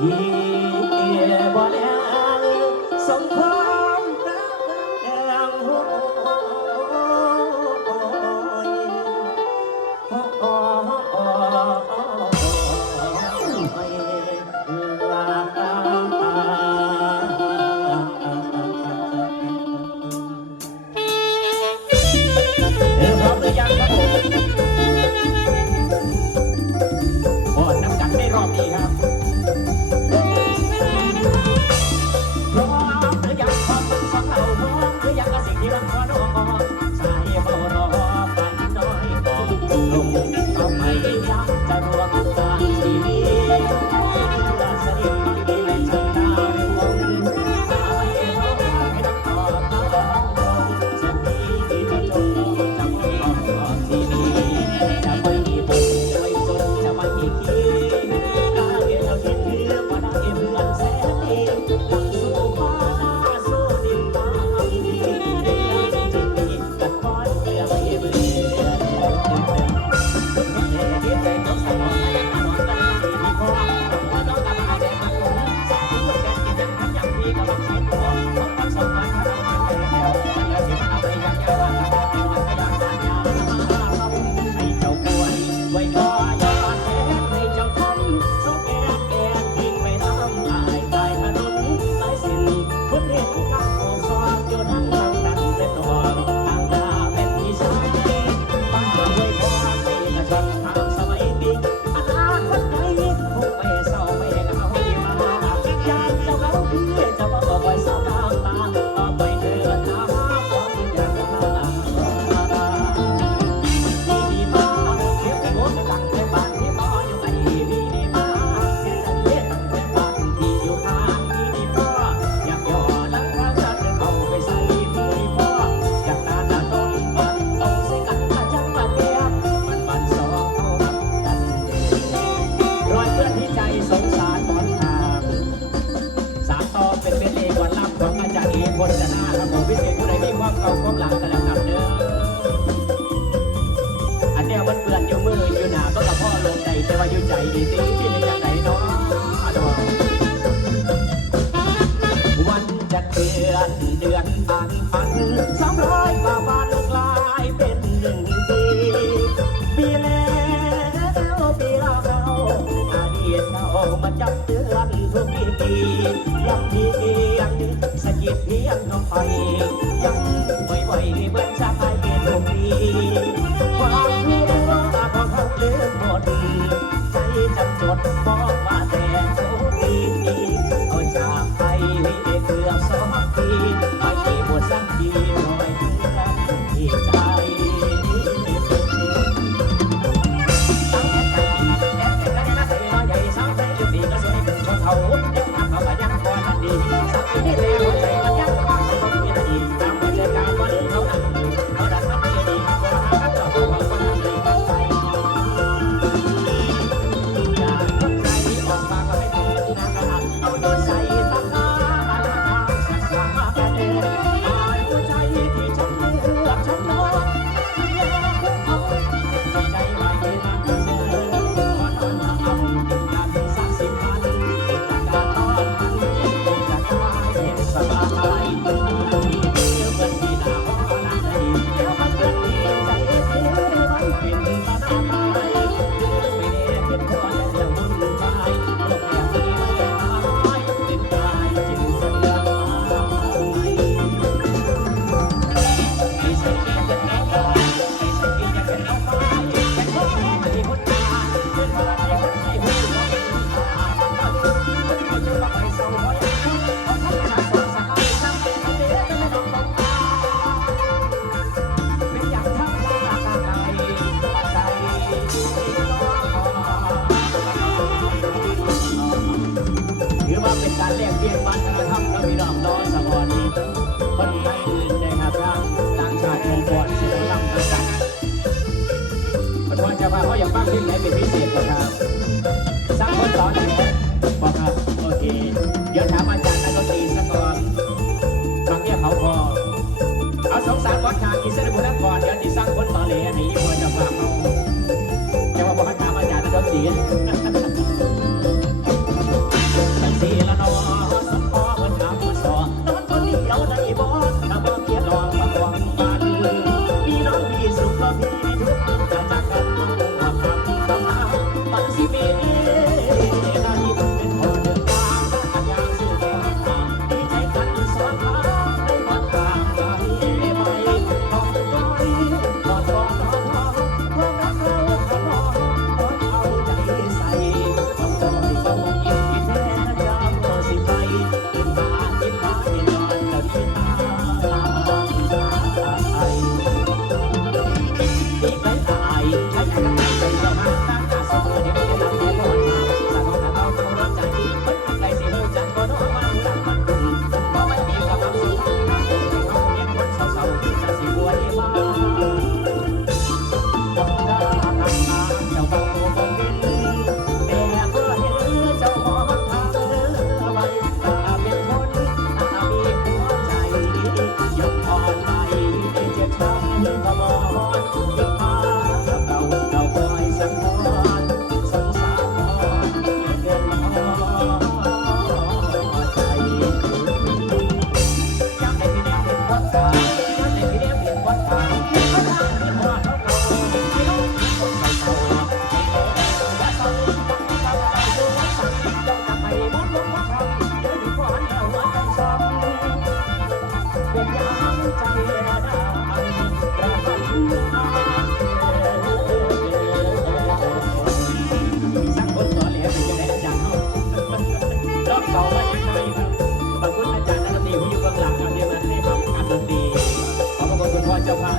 อีบ่แลงสงครามรักลังหัว 让你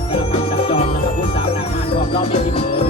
นะครับจับจองนะครับผู้สาวนางงานรอบรอบไม่ที่เผย